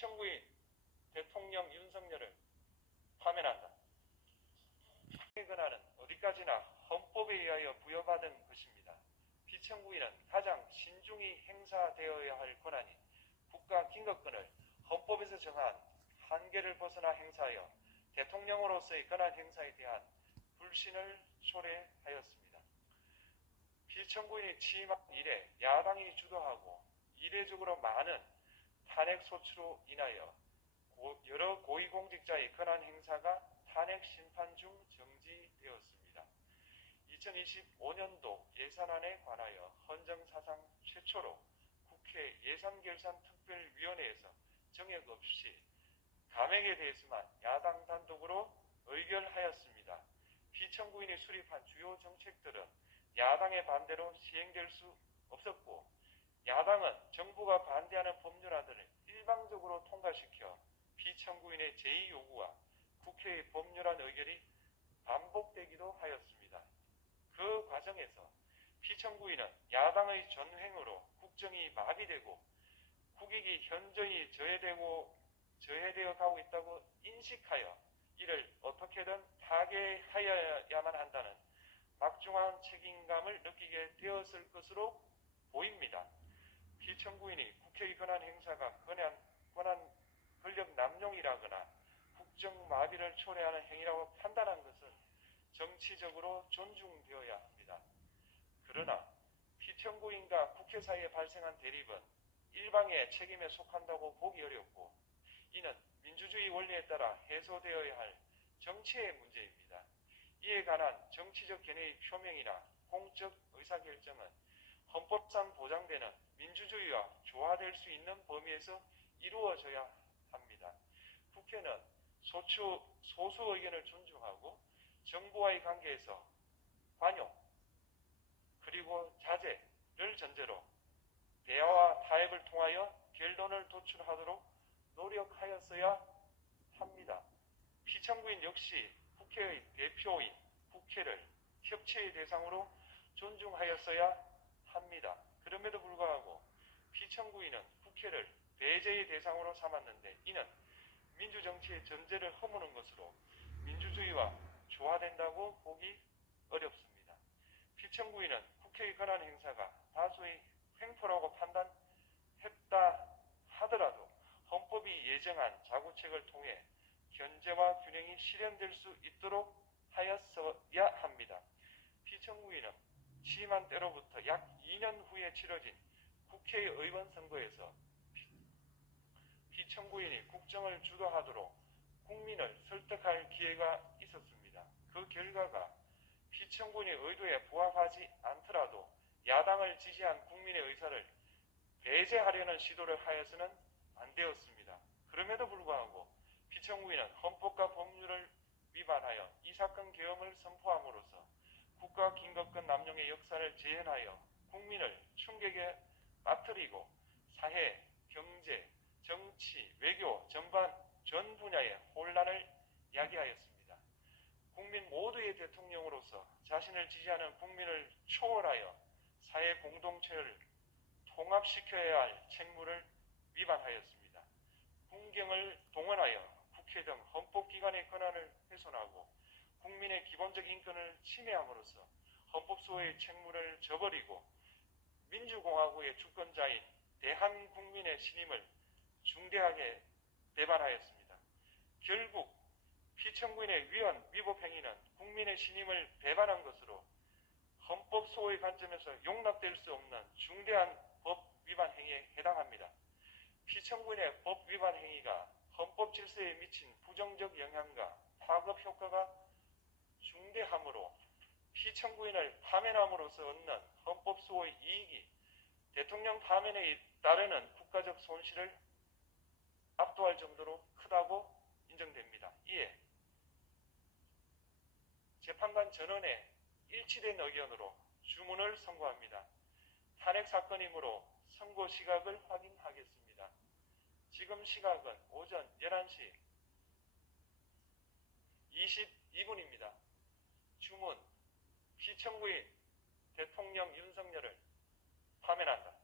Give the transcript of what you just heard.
피청구인 대통령 윤석열을 파면한다. 이 권한은 어디까지나 헌법에 의하여 부여받은 것입니다. 피청구인은 가장 신중히 행사되어야 할 권한이 국가 긴급권을 헌법에서 정한 한계를 벗어나 행사하여 대통령으로서의 권한 행사에 대한 불신을 초래하였습니다. 피청구인이 취임한 이래 야당이 주도하고 이례적으로 많은 탄핵 소추로 인하여 여러 고위공직자의 권한 행사가 탄핵 심판 중 정지되었습니다. 2025년도 예산안에 관하여 헌정사상 최초로 국회 예산결산특별위원회에서 정액 없이 감액에 대해서만 야당 단독으로 의결하였습니다. 피청구인이 수립한 주요 정책들은 야당의 반대로 시행될 수 없었고 야당은 정부가 반대하는 법률안들을 일방적으로 통과시켜 피청구인의 제2요구와 국회의 법률안 의결이 반복되기도 하였습니다. 그 과정에서 피청구인은 야당의 전횡으로 국정이 마비되고 국익이 현저히 저해되어 가고 있다고 인식하여 이를 어떻게든 타개하여야만 한다는 막중한 책임감을 느끼게 되었을 것으로 보입니다. 피청구인이 국회의 권한 행사가 권력 남용이라거나 국정 마비를 초래하는 행위라고 판단한 것은 정치적으로 존중되어야 합니다. 그러나 피청구인과 국회 사이에 발생한 대립은 일방의 책임에 속한다고 보기 어렵고 이는 민주주의 원리에 따라 해소되어야 할 정치의 문제입니다. 이에 관한 정치적 견해의 표명이나 공적 의사결정은 헌법상 보장되는 민주주의와 조화될 수 있는 범위에서 이루어져야 합니다. 국회는 소수 의견을 존중하고 정부와의 관계에서 관용 그리고 자제를 전제로 대화와 타협을 통하여 결론을 도출하도록 노력하였어야 합니다. 피청구인 역시 국회의 대표인 국회를 협치의 대상으로 존중하였어야 합니다. 그럼에도 불구하고 피청구인은 국회를 배제의 대상으로 삼았는데 이는 민주정치의 전제를 허무는 것으로 민주주의와 조화된다고 보기 어렵습니다. 피청구인은 국회의 권한 행사가 다수의 횡포라고 판단했다 하더라도 헌법이 예정한 자구책을 통해 견제와 균형이 실현될 수 있도록 하였어야 합니다. 피청구인은 취임한 때로부터 약 2년 후에 치러진 국회의원 선거에서 피청구인이 국정을 주도하도록 국민을 설득할 기회가 있었습니다. 그 결과가 피청구인의 의도에 부합하지 않더라도 야당을 지지한 국민의 의사를 배제하려는 시도를 하여서는 안 되었습니다. 그럼에도 불구하고 피청구인은 헌법과 법률을 위반하여 이 사건 계엄을 선포함으로써 국가 긴급권 남용의 역사를 재현하여 국민을 충격에 빠뜨리고 사회, 경제, 정치, 외교 전반 전 분야의 혼란을 야기하였습니다. 국민 모두의 대통령으로서 자신을 지지하는 국민을 초월하여 사회 공동체를 통합시켜야 할 책무를 위반하였습니다. 국경을 동원하여 국회 등 헌법기관의 권한을 훼손하고 국민의 기본적 인권을 침해함으로써 헌법소의 책무를 저버리고 민주공화국의 주권자인 대한국민의 신임을 중대하게 배반하였습니다. 결국 피청구인의 위법 행위는 국민의 신임을 배반한 것으로 헌법소의 관점에서 용납될 수 없는 중대한 법 위반 행위에 해당합니다. 피청구인의 법 위반 행위가 헌법 질서에 미친 부정적 영향과 파급 효과가 중대하므로 피청구인을 파면함으로써 얻는 헌법소의 이익이 대통령 파면에 따르는 국가적 손실을 압도할 정도로 크다고 인정됩니다. 이에 재판관 전원의 일치된 의견으로 주문을 선고합니다. 탄핵 사건이므로 선고 시각을 확인하겠습니다. 지금 시각은 오전 11시 22분입니다. 주문, 피청구인 대통령 윤석열을 파면한다.